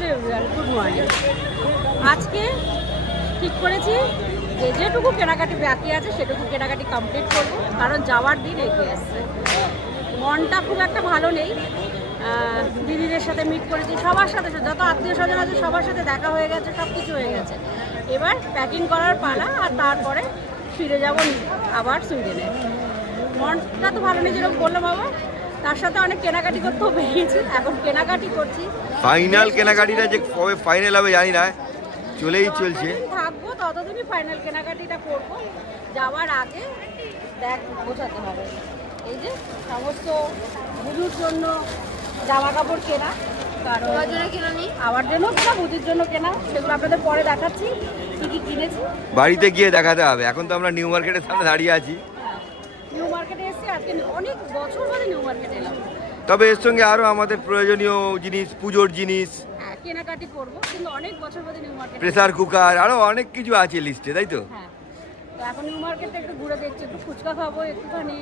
Hello everyone, good morning. আজকে ঠিক করেছি যে যেটুকু কেনাকাটি বাকি আছে সেটুকু কেনাকাটি কমপ্লিট করব, কারণ যাওয়ার দিন এগিয়ে আসছে। মনটা খুব একটা ভালো নেই। দিদিদের সাথে মিট করেছি, সবার সাথে যত আত্মীয় স্বজন আছে সবার সাথে দেখা হয়ে গেছে, সব কিছু হয়ে গেছে। এবার প্যাকিং করার পালা, আর তারপরে ফিরে যাব আবার সুইডেনে। মনটা তো ভালো নেই যেরকম বললাম, আবার তার সাথে অনেক কেনাকাটি করতেও বেরিয়েছি। এখন কেনাকাটি করছি, ফাইনাল কেনাকাটিটা যে কবে ফাইনাল হবে জানি না, চলেই চলছে। থাকবো ততদিনই ফাইনাল কেনাকাটিটা করবো। যাওয়ার আগে ব্যাগ গোছাতে হবে। এই যে সমস্ত বুঝুর জন্য জামা কাপড় কেনা, কারণ আমার জন্য কেনা, বুঝির জন্য কেনা, সেগুলো আপনাদের পরে দেখাচ্ছি কী কী কিনেছি। বাড়িতে গিয়ে দেখাতে হবে। এখন তো আমরা নিউ মার্কেটের সামনে দাঁড়িয়ে আছি। নিউ মার্কেটে এসেছি আজকে, অনেক বছর ধরে নিউ মার্কেটে এলাম। তবে এর সঙ্গে আরও আমাদের প্রয়োজনীয় জিনিস, পুজোর জিনিস, হ্যাঁ কেনাকাটি করবো, কিন্তু অনেক বছর ধরে নিউ মার্কেট। প্রেসার কুকার, আরও অনেক কিছু আছে লিস্টে, তাই তো? হ্যাঁ, তো এখন নিউ মার্কেটে একটু ঘুরে দেখছি, একটু ফুচকা খাবো একটুখানি।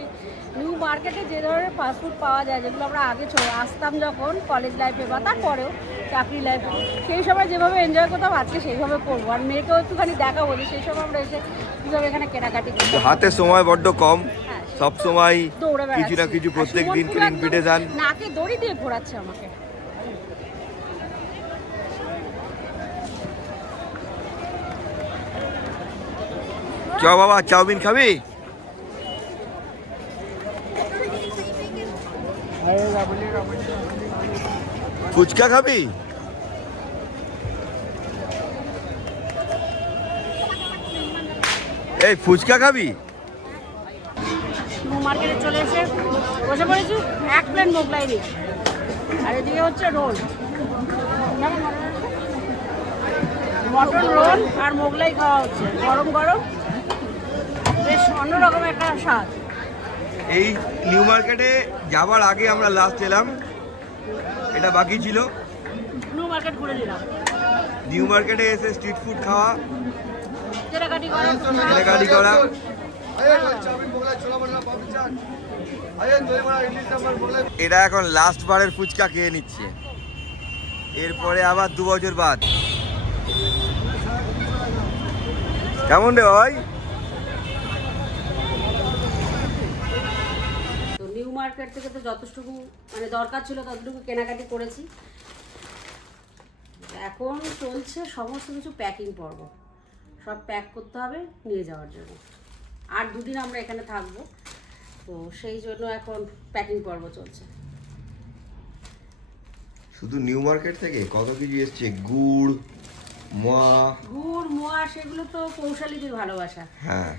নিউ মার্কেটে যে ধরনের ফাস্টফুড পাওয়া যায়, যেগুলো আমরা আগে চলে আসতাম যখন কলেজ লাইফে বা তারপরেও চাকরি লাইফে, সেই সময় যেভাবে এনজয় করতাম আজকে সেইভাবে করবো। আর মেয়েকেও একটুখানি দেখাবো যে সেই সময় আমরা এসে কীভাবে এখানে কেনাকাটি করবো। হাতে সময় বড্ড কম, হ্যাঁ, সব সময় দৌড়ে কিছু না কিছু প্রত্যেক দিন ইনভিটেশন। নাকে দড়ি দিয়ে ঘোরাচ্ছে আমাকে। চ বাবা, চাউমিন খাবি? ফুচকা খাবি? এই ফুচকা খাবি? নিউ মার্কেটে চলে এসে বসে পড়েছি, এক প্লেট মোগলাই নিই, আর এদিকে হচ্ছে রোল, মটন রোল আর মোগলাই খাওয়া হচ্ছে গরম গরম, বেশ অন্যরকম একটা স্বাদ। এই নিউ মার্কেটে যাবার আগে আমরা লাস্ট এলাম, এটা বাকি ছিল। নিউ মার্কেট ঘুরে নিলাম, নিউ মার্কেটে এসে স্ট্রিট ফুড খাওয়া, কেনাকাটি কেনাকাটি করা। এটা এখন লাস্ট বারের ফুচকা খেয়ে নিচ্ছে, এরপরে আবার 2 বছর বাদ। কেমন রে ভাই? তো নিউ মার্কেট থেকে তো যতটুকু মানে দরকার ছিল ততটুকু কেনাকাটি করেছি। এখন চলছে সমস্ত কিছু প্যাকিং পর্ব, সব প্যাক করতে হবে নিয়ে যাওয়ার জন্য। আর 2 দিন আমরা এখানে থাকবো, তো সেই জন্য এখন প্যাকিং পর্ব চলছে। শুধু নিউ মার্কেট থেকে কত কিছু এসছে, গুড়, মোয়া, সেগুলো তো কৌশালীদের ভালোবাসা। হ্যাঁ,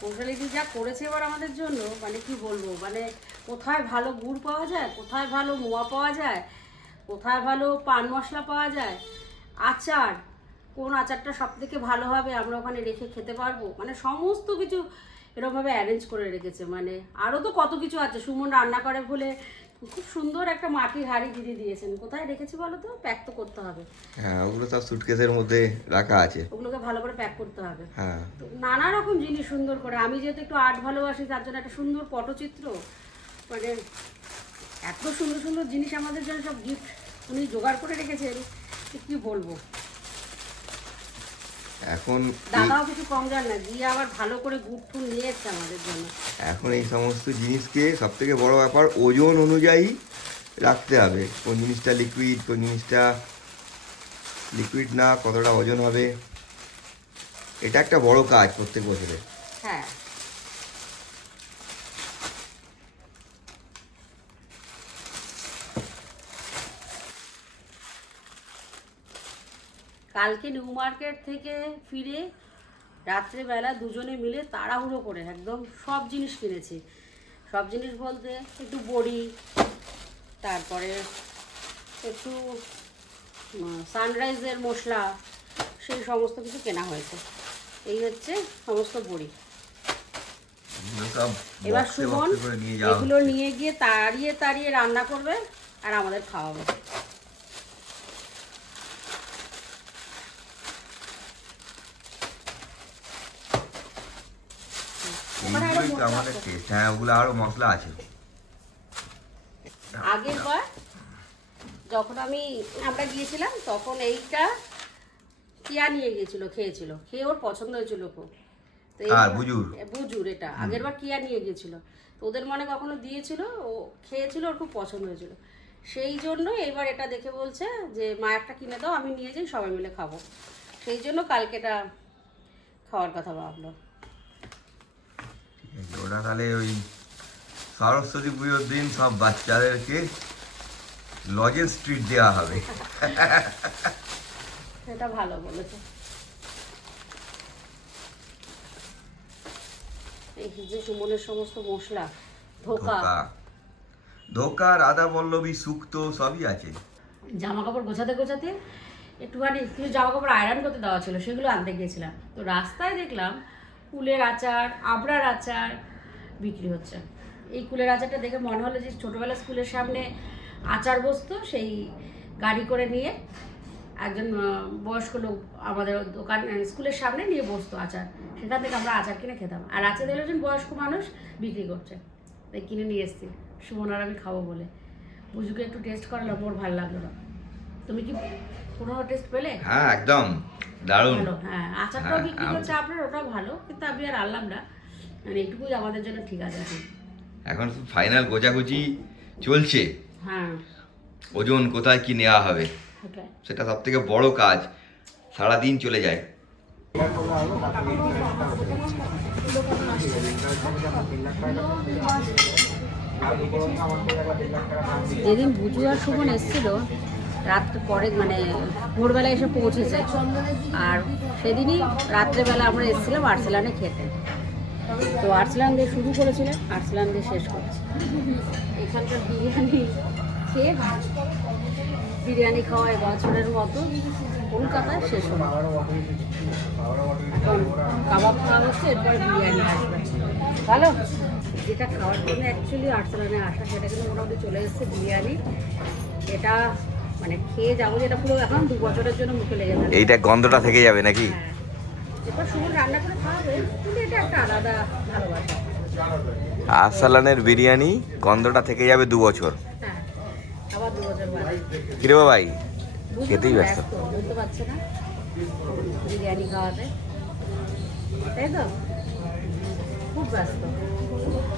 কৌশালীদি যা করেছে এবার আমাদের জন্য, মানে কি বলবো, মানে কোথায় ভালো গুড় পাওয়া যায়, কোথায় ভালো মোয়া পাওয়া যায়, কোথায় ভালো পান মশলা পাওয়া যায়, আচার, কোন আচারটা সব থেকে ভালো হবে আমরা ওখানে রেখে খেতে পারবো, মানে সমস্ত কিছু এরকমভাবে অ্যারেঞ্জ করে রেখেছে। মানে আরও তো কত কিছু আছে, সুমন রান্না করে বলে খুব সুন্দর একটা মাটির হাঁড়ি দিদি দিয়েছেন। কোথায় রেখেছি বলো তো? প্যাক তো করতে হবে। হ্যাঁ, ওগুলো সব সুটকেসের মধ্যে রাখা আছে, ওগুলোকে ভালো করে প্যাক করতে হবে। হ্যাঁ, তো নানা রকম জিনিস সুন্দর করে, আমি যেহেতু একটু আর্ট ভালোবাসি তার জন্য একটা সুন্দর পটচিত্র, মানে এত সুন্দর সুন্দর জিনিস আমাদের জন্য সব গিফট উনি জোগাড় করে রেখেছেন, কি বলবো। এখন দাদাও কিছু কম যান না, গিয়ে আবার ভালো করে গুড় টুড় নিয়ে এসছে আমাদের জন্য। এখন এই সমস্ত জিনিসকে সব থেকে বড় ব্যাপার ওজন অনুযায়ী রাখতে হবে, কোন জিনিসটা লিকুইড, কোন জিনিসটা লিকুইড না, কতটা ওজন হবে, এটা একটা বড় কাজ প্রত্যেক বছরে। হ্যাঁ, কালকে নিউ মার্কেট থেকে ফিরে রাত্রেবেলা দুজনে মিলে তাড়াহুড়ো করে একদম সব জিনিস কিনেছি। সব জিনিস বলতে একটু বড়ি, তারপরে একটু সানরাইজের মশলা, সেই সমস্ত কিছু কেনা হয়েছে। এই হচ্ছে সমস্ত বড়ি। এবার সুমন এগুলো নিয়ে গিয়ে তাড়িয়ে তাড়িয়ে রান্না করবে আর আমাদের খাওয়াবে। আমাদের টেস্ট, হ্যাঁ, ওগুলো আরো মশলা আছে। আগের বার যখন আমরা গিয়েছিলাম তখন এইটা কিয়া নিয়ে গিয়েছিল, খেয়ে ওর পছন্দ হয়েছিল খুব। তো বুজুর এটা আগেরবার কিয়া নিয়ে গিয়েছিল, তো ওদের মনে কখনো দিয়েছিল, ও খেয়েছিল, ওর খুব পছন্দ হয়েছিল। সেই জন্য এবার এটা দেখে বলছে যে মা একটা কিনে দাও, আমি নিয়ে যাই, সবাই মিলে খাবো। সেই জন্য কালকে এটা খাওয়ার কথা ভাবলো। ওটা তাহলে ওই সরস্বতী পুজোর দিন সব বাচ্চাদেরকে লজেন্স ট্রিট দেওয়া হবে। এটা ভালো বলেছে। এই যে সুমনের সমস্ত মশলা, ধোকা, রাধা পল্লবী, শুক্তো সবই আছে। জামা কাপড় গোছাতে গোছাতে একটুখানি কিছু জামা কাপড় আয়রন করতে দেওয়া ছিল, সেগুলো আনতে গিয়েছিলাম। তো রাস্তায় দেখলাম কুলের আচার, আবড়ার আচার বিক্রি হচ্ছে। এই কুলের আচারটা দেখে মনে হলো যে ছোটোবেলা স্কুলের সামনে আচার বসতো, সেই গাড়ি করে নিয়ে একজন বয়স্ক লোক আমাদের দোকান স্কুলের সামনে নিয়ে বসতো আচার, সেখান থেকে আমরা আচার কিনে খেতাম। আর আচার দিলে একজন বয়স্ক মানুষ বিক্রি করছে, তাই কিনে নিয়ে এসেছি সুমন আর আমি খাবো বলে। বুঝুকে একটু টেস্ট করালাম, ওর ভালো লাগলো না। তুমি কি কোনো টেস্ট পেলে? হ্যাঁ একদম দারুণ। হ্যাঁ, আচারটাও বিক্রি করছে আপনার, ওটাও ভালো, কিন্তু আমি আর আনলাম না, মানে এইটুকুই আমাদের জন্য ঠিক আছে। এখন ফাইনাল গোছাগুছি চলছে। হ্যাঁ, ওজন কোথায় কি নেওয়া হবে সেটা সব থেকে বড় কাজ, সারাদিন চলে যায়। যেদিন বুজু আর সুমন এসেছিল রাত্রে পরে, মানে ভোরবেলা এসে পৌঁছেছে, আর সেদিনই রাত্রেবেলা আমরা এসেছিলাম আর্সেলানে খেতে। তো আর্সেলান দিয়ে শুরু করেছিলেন, আর্সেলান দিয়ে শেষ করেছে। এখানকার বিরিয়ানি খেয়ে বিরিয়ানি খাওয়ায় বছরের মতো কলকাতায় শেষ হলো। এখন কাবাব খাওয়া হচ্ছে, এরপরে বিরিয়ানি আসবে। ভালো, যেটা খাওয়ার জন্য অ্যাকচুয়ালি আর্সেলানে আসা সেটা কিন্তু মোটামুটি চলে এসেছে বিরিয়ানি। এটা মানে খেয়ে যাবো, যেটা পুরো এখন 2 বছরের জন্য মুখে লেগে যাবে। এইটা গন্ধটা থেকে যাবে নাকি? হ্যাঁ, এরপর সুমন রান্না করে খাওয়াবে, কিন্তু এটা একটা আলাদা ভালোবাসা। আরসালানের বিরিয়ানি গন্ধটা থেকে যাবে 2 বছর। হ্যাঁ, আবার 2 বছর বাদে। কিরে ভাই, খেতেই ব্যস্ত, বুঝতে পারছে না বিরিয়ানি খাওয়াতে, তাই তো খুব ব্যস্ত।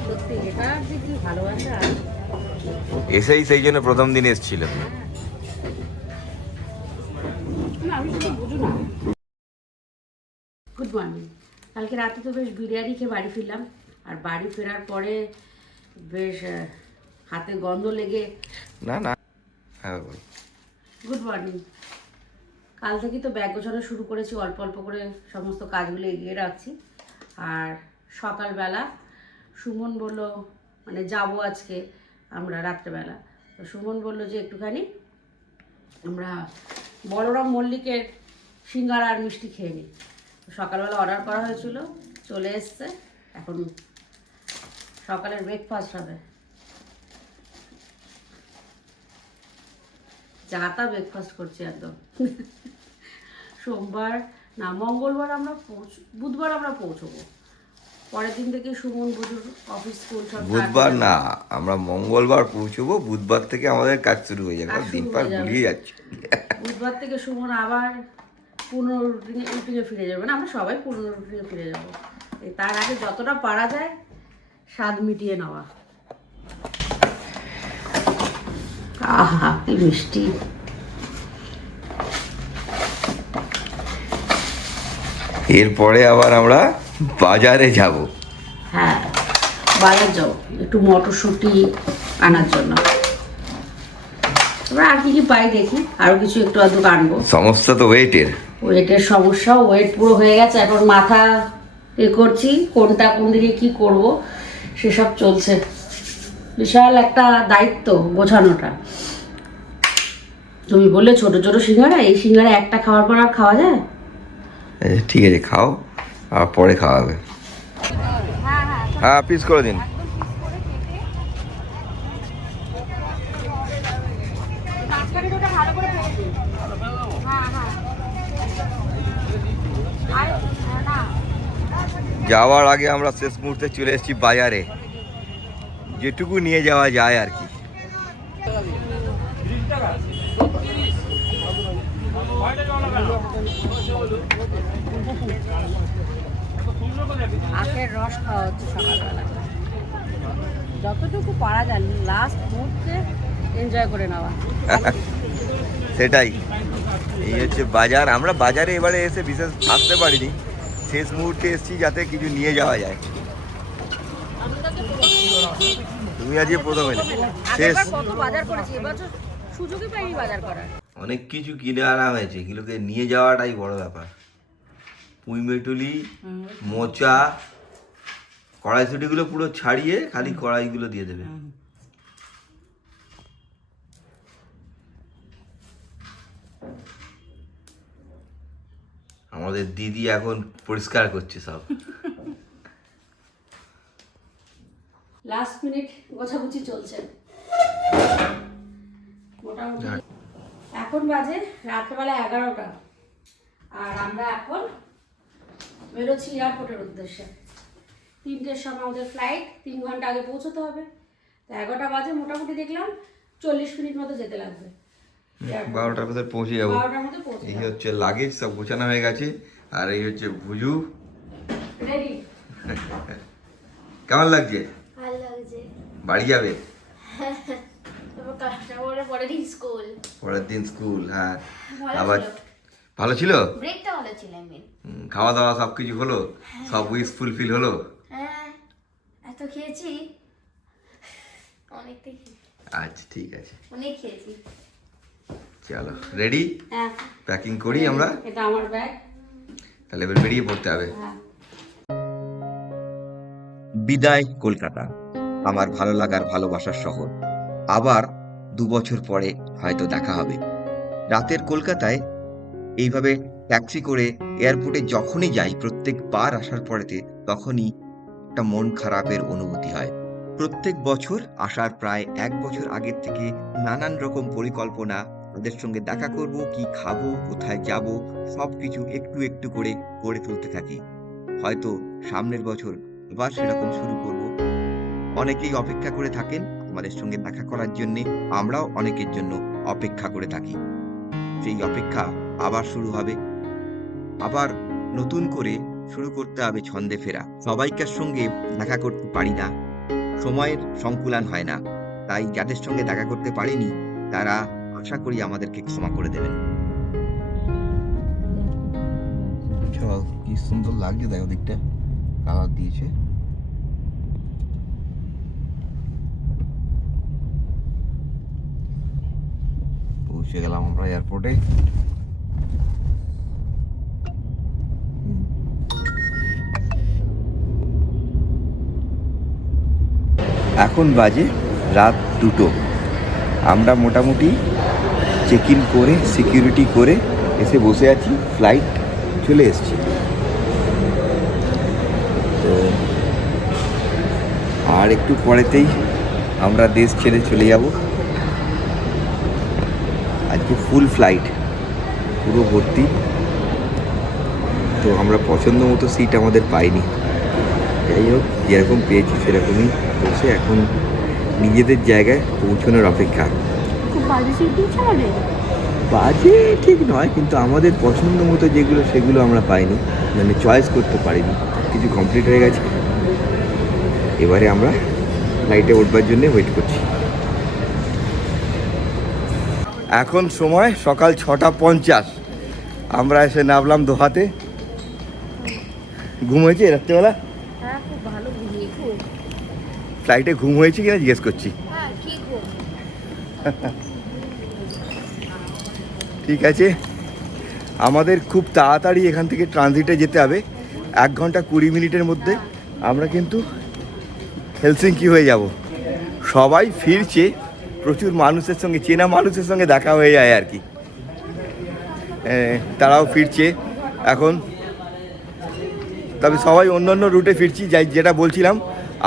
সত্যি এটা যে কি ভালোবাসা। এসেই সেই জন্য প্রথম দিন এসেছিল। আমি কিছু বুঝু না। Good morning. কালকে রাতে তো বেশ বিরিয়ানি খেয়ে বাড়ি ফিরলাম, আর বাড়ি ফেরার পরে বেশ হাতে গন্ধ লেগে। না না, হ্যাঁ গুড মর্নিং। কাল থেকে তো ব্যাগ গোছানো শুরু করেছি, অল্প অল্প করে সমস্ত কাজগুলো এগিয়ে রাখছি। আর সকালবেলা সুমন বলল, মানে যাবো আজকে আমরা রাত্রেবেলা, তো সুমন বলল যে একটুখানি আমরা বলরাম মল্লিকের সিঙ্গারা আর মিষ্টি খেয়ে নিই। সকালবেলা অর্ডার করা হয়েছিল, চলে এসছে। এখন সকালের ব্রেকফাস্ট হবে, যা তা ব্রেকফাস্ট করছি একদম। সোমবার না মঙ্গলবার আমরা বুধবার আমরা পৌঁছবো। পরের দিন থেকে সুমন বুঝুর অফিস স্কুল সব। বুধবার না, আমরা মঙ্গলবার পৌঁছবো, বুধবার থেকে আমাদের কাজ শুরু হয়ে যাবে। দিন পার ভুলিয়ে যাচ্ছে। বুধবার থেকে সুমন আবার পুনর রুটিনে ফিরে যাবে। না, আমরা সবাই পুনর রুটিনে ফিরে যাবো। তার আগে যতটা পারা যায় স্বাদ মিটিয়ে নেওয়া। আহা কি মিষ্টি। এরপরে আবার আমরা বাজারে যাব। হ্যাঁ, বাজার যাও একটু মটরশুঁটি আনার জন্য। এবার আর কি কি পাই দেখি, আরো কিছু একটু আধটু আনবো। সমস্যা তো ওয়েটের সমস্যা, ওয়েট পুরো হয়ে গেছে। এখন মাথা করছি কোনটা কোন দিকে কি করব সেসব চলছে। বিশাল একটা দায়িত্ব গোছানোটা। তুমি বললে ছোট ছোট সিঙ্গারা, এই সিঙ্গারা একটা খাওয়ার পর আর খাওয়া যায়? ঠিক আছে, খাও, আর পরে খাওয়াবে। হ্যাঁ, পিস করে দিন। যাওয়ার আগে আমরা শেষ মুহূর্তে চলে এসেছি বাজারে, যেটুকু নিয়ে যাওয়া যায় আর কি। আখের রস খাওয়া হচ্ছে সকালবেলা, যতটুকু পারা যায় লাস্ট মুহূর্তে এনজয় করে নেওয়া। সেটাই, এই হচ্ছে বাজার। আমরা বাজারে এবারে এসে বিশেষ আসতে পারিনি, শেষ মুহূর্তে এসেছি যাতে কিছু নিয়ে যাওয়া যায়। তুমি আজকে প্রথম এলে, শেষ কত বাজার করেছি, এবছর সুযোগই পাইনি বাজার করার। অনেক কিছু কিনে আনা হয়েছে, এগুলোকে নিয়ে যাওয়াটাই বড় ব্যাপার। পুঁই মেটুলি, মোচা, কড়াইশুটিগুলো পুরো ছাড়িয়ে খালি কড়াইগুলো দিয়ে দেবে। আমাদের দিদি এখন পরিষ্কার করছে সব। লাস্ট মিনিট গোছাগুছি চলছে মোটামুটি। এখন বাজে রাত্রেবেলা 11টা, আর আমরা এখন বেরোচ্ছি এয়ারপোর্টের উদ্দেশ্যে। 3টের সময় আমাদের ফ্লাইট, 3 ঘন্টা আগে পৌঁছতে হবে। তো 11টা বাজে, মোটামুটি দেখলাম 40 মিনিট মতো যেতে লাগবে। 12টার মধ্যে পৌঁছে যাবো। 12টার মধ্যে পৌঁছে এই হচ্ছে লাগেজ, সব গোছানো হয়ে গেছে। আর এই হচ্ছে ভুজু। রেডি। কেমন লাগছে? ভালো লাগছে। বাড়ি যাবে পরের দিন স্কুল। পরের দিন স্কুল, হ্যাঁ। ভালো আবার ছিল। ভালো ছিল, ব্রেকটা ভালো ছিল। খাওয়া দাওয়া সব কিছু হলো, সব উইশ ফুলফিল হলো। হ্যাঁ, এত খেয়েছি, অনেকটাই খেয়েছি। আচ্ছা ঠিক আছে, অনেক খেয়েছি। চলো রেডি, হ্যাঁ, প্যাকিং করি আমরা। এটা আমার ব্যাগ। তাহলে এবার বেরিয়ে পড়তে হবে। হ্যাঁ। বিদায় কলকাতা, আমার ভালো লাগার ভালোবাসার শহর। আবার 2 বছর পরে হয়তো দেখা হবে। রাতের কলকাতায় এইভাবে ট্যাক্সি করে এয়ারপোর্টে যখনই যাই, প্রত্যেকবার আসার পরেতে তখনই একটা মন খারাপের অনুভূতি হয়। প্রত্যেক বছর আসার প্রায় 1 বছর আগের থেকে নানান রকম পরিকল্পনা, ওদের সঙ্গে দেখা করব, কি খাবো, কোথায় যাব, সবকিছু একটু একটু করে গড়ে তুলতে থাকি। হয়তো সামনের বছর আবার সেরকম শুরু করব। অনেকেই অপেক্ষা করে থাকেন আমাদের সঙ্গে দেখা করার জন্যে, আমরাও অনেকের জন্য অপেক্ষা করে থাকি। সেই অপেক্ষা আবার শুরু হবে, আবার নতুন করে শুরু করতে হবে ছন্দে ফেরা। সবাইকার সঙ্গে দেখা করতে পারি না, সময়ের সংকুলান হয় না। তাই যাদের সঙ্গে দেখা করতে পারিনি তারা আশা করি আমাদেরকে ক্ষমা করে দেবেন। কি সুন্দর লাগছে, দেখো দিকটা কালার দিয়েছে। পৌঁছে গেলাম আমরা এয়ারপোর্টে। এখন বাজে রাত 2টো। আমরা মোটামুটি চেক ইন করে সিকিউরিটি করে এসে বসে আছি, ফ্লাইট চলে এসেছি। তো আর একটু পরেতেই আমরা দেশ ছেড়ে চলে যাব। আজকে ফুল ফ্লাইট, পুরো ভর্তি। তো আমরা পছন্দ মতো সিট আমাদের পাইনি, যাই হোক যেরকম পেয়েছি সেরকমই বসে এখন নিজেদের জায়গায় পৌঁছানোর অপেক্ষা। খুব বাজে সিট দিয়েছে আমাদের। বাজে ঠিক নয়, কিন্তু আমাদের পছন্দ মতো যেগুলো সেগুলো আমরা পাইনি, মানে চয়েস করতে পারিনি। কিছু কমপ্লিট হয়ে গেছে, এবারে আমরা ফ্লাইটে উঠবার জন্য ওয়েট করছি। এখন সময় সকাল 6:50। আমরা এসে নামলাম দোহাতে। ঘুম হয়েছে রাত্রেবেলা? হ্যাঁ, খুব ভালো ঘুমিয়ে, খুব। ফ্লাইটে ঘুম হয়েছে কিনা জিজ্ঞেস করছি। হ্যাঁ, কি ঘুম। ঠিক আছে, আমাদের খুব তাড়াতাড়ি এখান থেকে ট্রানজিটে যেতে হবে। 1 ঘন্টা 20 মিনিটের মধ্যে আমরা কিন্তু হেলসিঙ্কি হয়ে যাব। সবাই ফিরছে, প্রচুর মানুষের সঙ্গে, চেনা মানুষের সঙ্গে দেখা হয়ে যায় আর কি। তারাও ফিরছে এখন, তবে সবাই অন্য অন্য রুটে ফিরছি। যেটা বলছিলাম,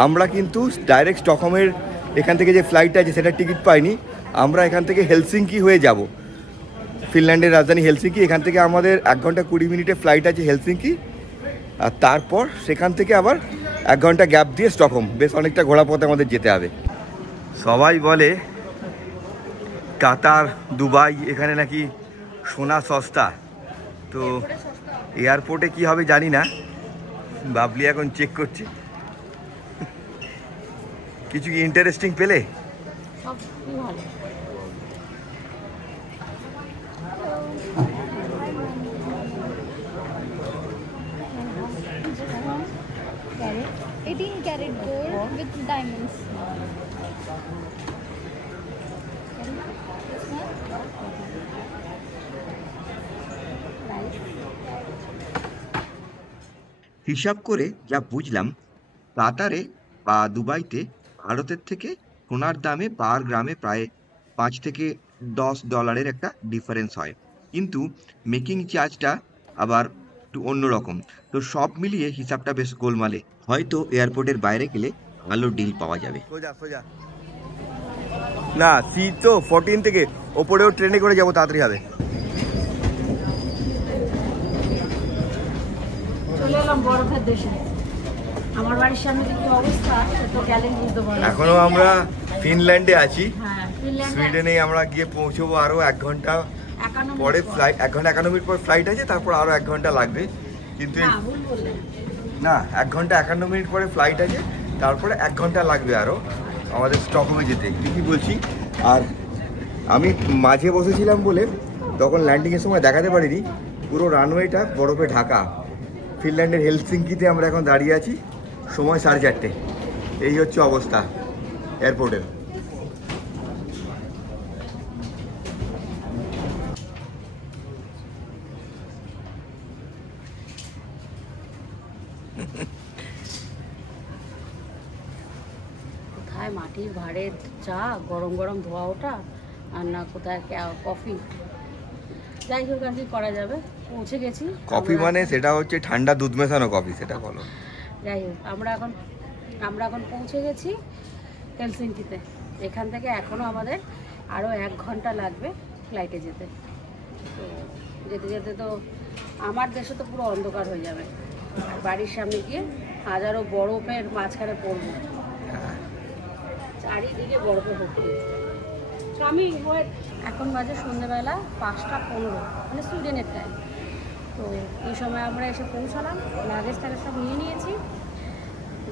আমরা কিন্তু ডাইরেক্ট স্টকহোমের এখান থেকে যে ফ্লাইট আছে সেটা টিকিট পাইনি। আমরা এখান থেকে হেলসিঙ্কি হয়ে যাব, ফিনল্যান্ডের রাজধানী হেলসিঙ্কি। এখান থেকে আমাদের 1 ঘন্টা 20 মিনিটের ফ্লাইট আছে হেলসিঙ্কি, আর তারপর সেখান থেকে আবার 1 ঘন্টা গ্যাপ দিয়ে স্টকহোম। বেশ অনেকটা ঘোরা পথে আমাদের যেতে হবে। সবাই বলে কাতার, দুবাই, এখানে নাকি সোনা সস্তা। তো এয়ারপোর্টে কি হবে জানি না, বাবলি এখন চেক করছে। কিছু কি ইন্টারেস্টিং পেলে? সব খুব ভালো। Carat, 18 carat gold with diamonds. This one? Nice. হিসাব করে যা বুঝলাম, কাতারে বা দুবাইতে ভারতের থেকে সোনার দামে পার গ্রামে প্রায় $5 থেকে $10 একটা ডিফারেন্স হয়, কিন্তু মেকিং চার্জটা আবার একটু অন্যরকম। তো সব মিলিয়ে হিসাবটা বেশ গোলমালে। হয়তো এয়ারপোর্টের বাইরে গেলে ভালো ডিল পাওয়া যাবে। সোজা সোজা না, সি তো 14 থেকে ওপরেও ট্রেনে করে যাবো, তাড়াতাড়ি হবে। চলে এলাম বরফের দেশে। আমার বাড়ির সামনে যে কি অবস্থা সে তো গ্যালেন বুঝতে পারো। এখনো আমরা ফিনল্যান্ডে আছি। হ্যাঁ, ফিনল্যান্ডে সুইডেনে আমরা গিয়ে পৌঁছবো আরো 1 ঘন্টা 51 পরে। পর। ফ্লাইট 1 ঘন্টা 51 মিনিট পর ফ্লাইট আছে, তারপর আরো 1 ঘন্টা লাগবে। কিন্তু না, ভুল বললেন। না, 1 ঘন্টা 51 মিনিট পরে ফ্লাইট আছে, তারপরে 1 ঘন্টা লাগবে আরো আমাদের স্টকহোমে যেতে। ঠিকই বলছি। আর আমি মাঝে বসেছিলাম বলে তখন ল্যান্ডিংয়ের সময় দেখাতে পারিনি, পুরো রানওয়েটা বরফে ঢাকা। ফিনল্যান্ডের হেলসিঙ্কিতে আমরা এখন দাঁড়িয়ে আছি, সময় 4:30। এই হচ্ছে অবস্থা এয়ারপোর্টের। কোথায় মাটির ভাঁড়ের চা, গরম গরম ধোয়া ওঠা, আর না কোথায় কফি। যাই হোক, আর কি করা যাবে, পৌঁছে গেছি। কফি মানে সেটা হচ্ছে ঠান্ডা দুধ মেশানো কফি, সেটা বলো। যাই হোক, আমরা এখন পৌঁছে গেছি হেলসিঙ্কিতে। এখান থেকে এখনও আমাদের আরও 1 ঘন্টা লাগবে ফ্লাইটে যেতে। তো যেতে যেতে তো আমার দেশে তো পুরো অন্ধকার হয়ে যাবে, আর বাড়ির সামনে গিয়ে হাজারো বরফের মাঝখানে পড়বো। চারিদিকে বরফে ভর্তি। তো আমি এখন বাজে সন্ধ্যেবেলা 5:15, মানে সুইডেনের টাইম। তো এই সময় আমরা এসে পৌঁছালাম, লাগেজ টাগেজ সব নিয়ে নিয়েছি,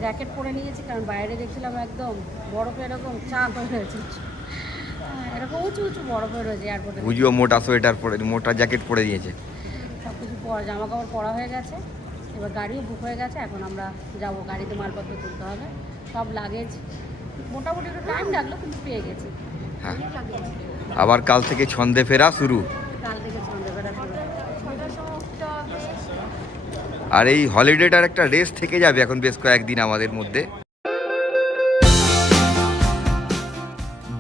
জ্যাকেট পরে নিয়েছি, কারণ বাইরে দেখছিলাম একদম বরফে এরকম চাপ হয়ে রয়েছে। এরকম উঁচু উঁচু বরফ হয়ে রয়েছে এয়ারপোর্টে। বুঝিও মোটা সোয়েটার পরে, মোটা জ্যাকেট পরে দিয়েছে। সব কিছু জামা কাপড় পরা হয়ে গেছে, এবার গাড়িও বুক হয়ে গেছে। এখন আমরা যাব, গাড়িতে মালপত্র তুলতে হবে, সব লাগেজ। মোটামুটি একটু টাইম লাগলো, কিন্তু পেয়ে গেছি। হ্যাঁ, আবার কাল থেকে ছন্দে ফেরা শুরু। কাল থেকে সন্ধ্যেবেলা শুরু। আর এই হলিডেটার একটা রেস থেকে যাবে এখন বেশ কয়েকদিন আমাদের মধ্যে।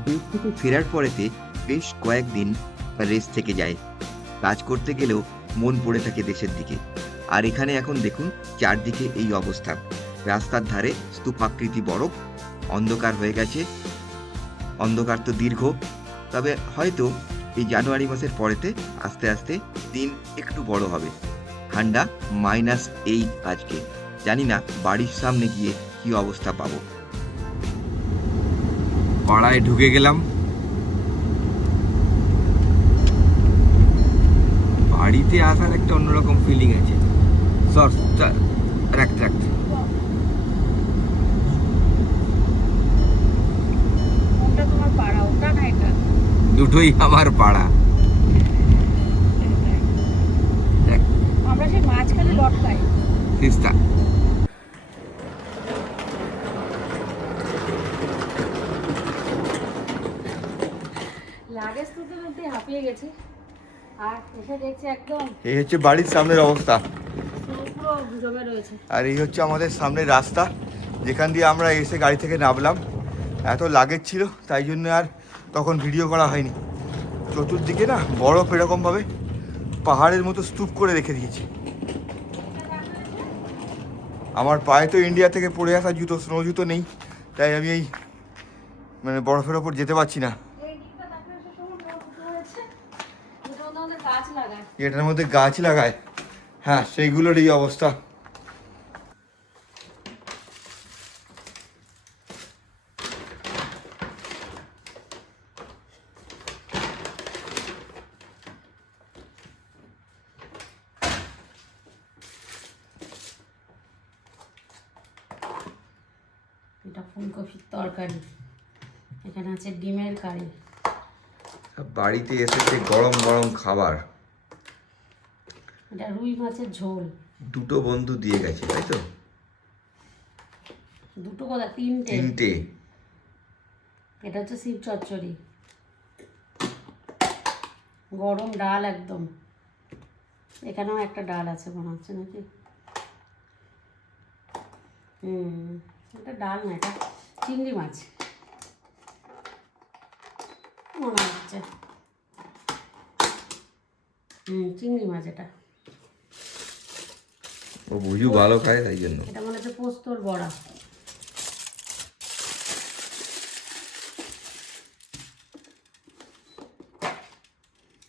দেশ থেকে ফেরার পরেতে বেশ কয়েকদিন রেস থেকে যায়। কাজ করতে গেলেও মন পড়ে থাকে দেশের দিকে। আর এখানে এখন দেখুন চারদিকে এই অবস্থা, রাস্তার ধারে স্তূপাকৃতি বরফ, অন্ধকার হয়ে গেছে। অন্ধকার তো দীর্ঘ, তবে হয়তো এই জানুয়ারি মাসের পরেতে আস্তে আস্তে দিন একটু বড় হবে। ঠান্ডা -8 আজকে। জানি না বাড়ির সামনে গিয়ে কি অবস্থা পাবো। পাড়ায় ঢুকে গেলাম। বাড়িতে আসার একটা অন্যরকম ফিলিং আছে। রাখতে কোনটা তোমার পাড়া, ওটা না এটা? দুটোই আমার পাড়া। আমরা সেই মাঝখানে লটকাই। তিস্তা। লাগেজ তুলতে তুলতে হাঁপিয়ে গেছি, আর এসে দেখছি একদম এই হচ্ছে বাড়ির সামনের অবস্থা, পুরো জমে রয়েছে। আর এই হচ্ছে আমাদের সামনের রাস্তা, যেখান দিয়ে আমরা এসে গাড়ি থেকে নামলাম। এত লাগেজ ছিল, তাই জন্য আর তখন ভিডিও করা হয়নি। চতুর্দিকে না বরফ এরকমভাবে পাহাড়ের মতো স্তূপ করে রেখে দিয়েছে। আমার পায়ে তো ইন্ডিয়া থেকে পড়ে আসা জুতো, স্নো জুতো নেই, তাই আমি এই বরফের ওপর যেতে পারছি না। এটার মধ্যে গাছ লাগায়, হ্যাঁ, সেইগুলোর এই অবস্থা। ফুলকপির তরকারি, এখানে আছে ডিমের কারি, বাড়িতে এসেছে গরম গরম খাবার। এটা রুই মাছের ঝোল। দুটো বন্ধু দিয়ে গেছে তাই তো? দুটো কথা, তিনটে। তিনটে। এটা হচ্ছে শিব চচ্চড়ি, গরম ডাল একদম। এখানেও একটা ডাল আছে মনে হচ্ছে নাকি? এটা ডাল না, এটা চিংড়ি মাছ মনে হচ্ছে। চিংড়ি মাছ এটা। ও বুঝু ভালো খায় তাই জন্য। এটা মনে হচ্ছে পোস্তর বড়া।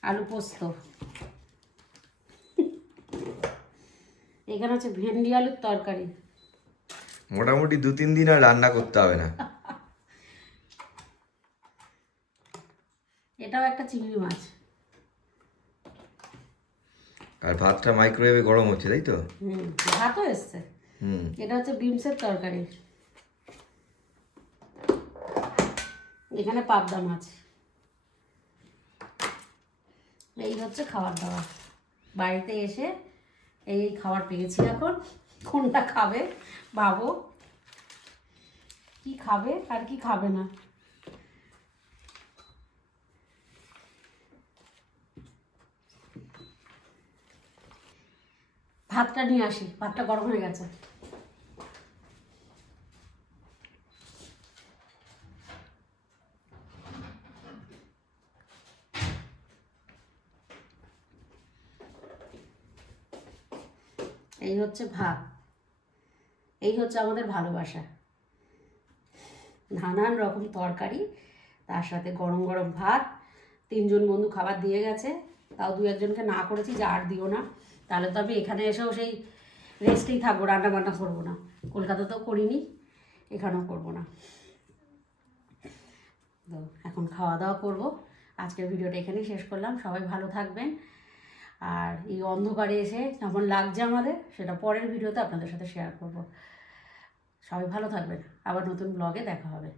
আলু পোস্ত। এখানে হচ্ছে ভেন্ডি আলুর তরকারি। মোটামুটি 2-3 দিন আর রান্না করতে হবে না। এটাও একটা চিংড়ি মাছ। আর ভাতটা মাইক্রোওয়েভে গরম হচ্ছে তাই তো? ভাতও এসছে। এটা হচ্ছে বিমসের তরকারি। এখানে পাবদা মাছ। এই হচ্ছে খাবার দাবার। বাড়িতে এসে এই খাবার পেয়েছি, এখন কোনটা খাবে ভাবো, কি খাবে আর কি খাবে না। ভাতটা নিয়ে আসি, ভাতটা গরম হয়ে গেছে। এই হচ্ছে ভাত, এই হচ্ছে আমাদের ভালোবাসা। নানান রকম তরকারি, তার সাথে গরম গরম ভাত। 3 জন বন্ধু খাবার দিয়ে গেছে, তাও 2-1জনকে না করেছি যে আর দিও না, তাহলে তো আমি এখানে এসেও সেই রেস্টেই থাকবো, রান্না বান্না করবো না। কলকাতাতেও করিনি, এখানেও করবো না। তো এখন খাওয়া দাওয়া করবো। আজকের ভিডিওটা এখানেই শেষ করলাম। সবাই ভালো থাকবেন। আর এই অন্ধকারে এসে কেমন লাগছে আমাদের, সেটা পরের ভিডিওতে আপনাদের সাথে শেয়ার করব। সবাই ভালো থাকবেন, আবার নতুন ব্লগে দেখা হবে।